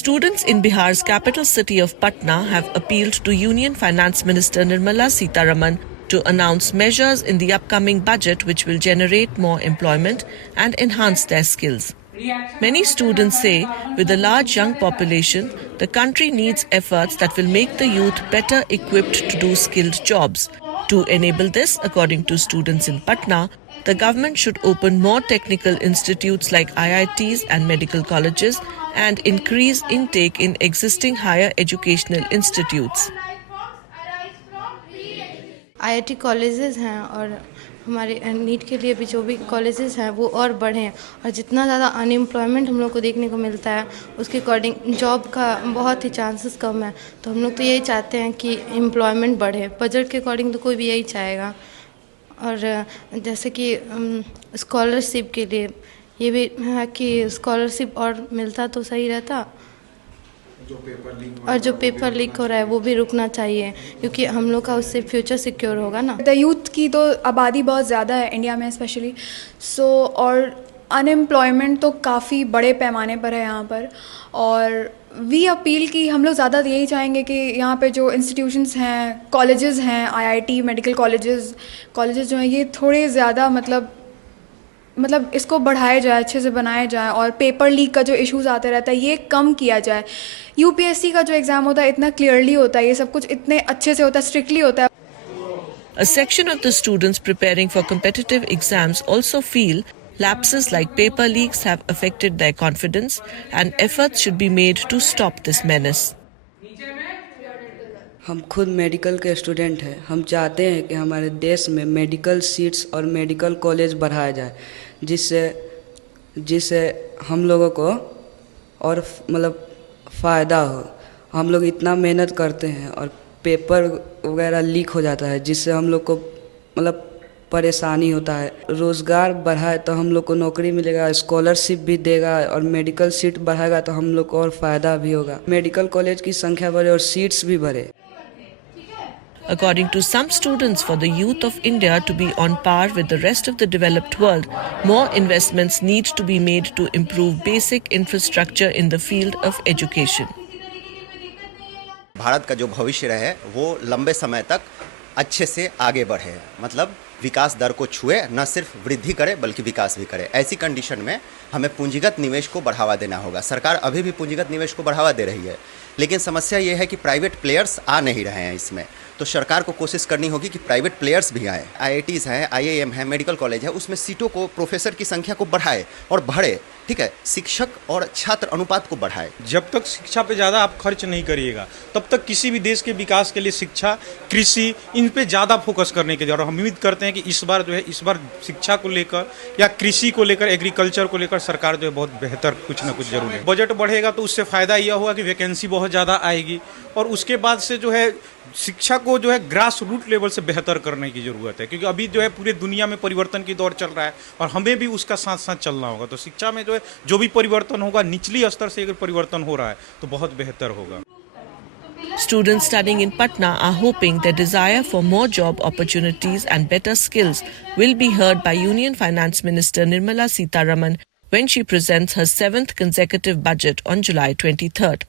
Students in Bihar's capital city of Patna have appealed to Union Finance Minister Nirmala Sitharaman to announce measures in the upcoming budget which will generate more employment and enhance their skills. Many students say, with a large young population, the country needs efforts that will make the youth better equipped to do skilled jobs. To enable this, according to students in Patna, the government should open more technical institutes like IITs and medical colleges and increase intake in existing higher educational institutes. IIT colleges हैं और हमारे NEET के लिए भी जो भी colleges हैं वो और बढ़ें और जितना ज़्यादा अनएम्प्लॉयमेंट हम लोग को देखने को मिलता है उसके अकॉर्डिंग जॉब का बहुत ही चांसेस कम है, तो हम लोग तो यही चाहते हैं कि एम्प्लॉयमेंट बढ़े। बजट के अकॉर्डिंग तो कोई भी यही चाहेगा। और जैसे कि स्कॉलरशिप के लिए ये भी है कि स्कॉलरशिप और मिलता तो सही रहता, और जो पेपर लीक हो रहा है वो भी रुकना चाहिए क्योंकि हम लोग का उससे फ्यूचर सिक्योर होगा ना। यूथ की तो आबादी बहुत ज़्यादा है इंडिया में स्पेशली, और अनएम्प्लॉयमेंट तो काफ़ी बड़े पैमाने पर है यहाँ पर। और वी अपील की हम लोग ज़्यादा यही चाहेंगे कि यहाँ पे जो इंस्टीट्यूशंस हैं, कॉलेजेस हैं, IIT मेडिकल कॉलेजेस जो हैं ये थोड़े ज़्यादा मतलब इसको बढ़ाया जाए, अच्छे से बनाया जाए और पेपर लीक का जो इश्यूज आते रहता है ये कम किया जाए। UPSC का जो एग्ज़ाम होता है इतना क्लियरली होता है, ये सब कुछ इतने अच्छे से होता है, स्ट्रिक्टली होता है। A section of the students preparing for competitive exams also feel lapses like paper leaks have affected their confidence and efforts should be made to stop this menace. हम खुद मेडिकल के स्टूडेंट हैं। हम चाहते हैं कि हमारे देश में मेडिकल सीट्स और मेडिकल कॉलेज बढ़ाया जाए जिससे हम लोगों को और फ़ायदा हो। हम लोग इतना मेहनत करते हैं और पेपर वगैरह लीक हो जाता है जिससे हम लोग को परेशानी होता है। रोज़गार बढ़ाए तो हम लोग को नौकरी मिलेगा, स्कॉलरशिप भी देगा और मेडिकल सीट बढ़ाएगा तो हम लोग को और फ़ायदा भी होगा। मेडिकल कॉलेज की संख्या बढ़े और सीट्स भी बढ़े। According to some students, for the youth of India to be on par with the rest of the developed world, more investments need to be made to improve basic infrastructure in the field of education. Bharat का जो भविष्य रहे वो लंबे समय तक अच्छे से आगे बढ़े, मतलब विकास दर को छुए, न सिर्फ वृद्धि करे बल्कि विकास भी करे। ऐसी कंडीशन में हमें पूंजीगत निवेश को बढ़ावा देना होगा। सरकार अभी भी पूंजीगत निवेश को बढ़ावा दे रही है, लेकिन समस्या ये है कि प्राइवेट प्लेयर्स आ नहीं रहे हैं इसमें। तो सरकार को कोशिश करनी होगी कि प्राइवेट प्लेयर्स भी आए। IITs हैं, IIM है, मेडिकल कॉलेज है, उसमें सीटों को, प्रोफेसर की संख्या को बढ़ाए और बढ़े, ठीक है, शिक्षक और छात्र अनुपात को बढ़ाए। जब तक शिक्षा पे ज़्यादा आप खर्च नहीं करिएगा तब तक किसी भी देश के विकास के लिए शिक्षा, कृषि, इन पे ज़्यादा फोकस करने की जरूरत। हम उम्मीद करते हैं कि इस बार शिक्षा को लेकर या कृषि को लेकर, एग्रीकल्चर को लेकर सरकार जो है बहुत बेहतर कुछ ना कुछ जरूर है। बजट बढ़ेगा तो उससे फ़ायदा यह होगा कि वैकेंसी बहुत ज़्यादा आएगी और उसके बाद से जो है शिक्षा को जो है ग्रास रूट लेवल से बेहतर करने की ज़रूरत है, क्योंकि अभी जो है पूरे दुनिया में परिवर्तन की दौर चल रहा है और हमें भी उसका साथ साथ चलना होगा। तो शिक्षा में जो है जो भी परिवर्तन होगा, निचली स्तर से अगर परिवर्तन हो रहा है तो बहुत बेहतर होगा। Students studying in Patna are hoping their desire for more job opportunities and better skills will be heard by Union Finance Minister Nirmala Sitharaman when she presents her 7th consecutive budget on July 23rd.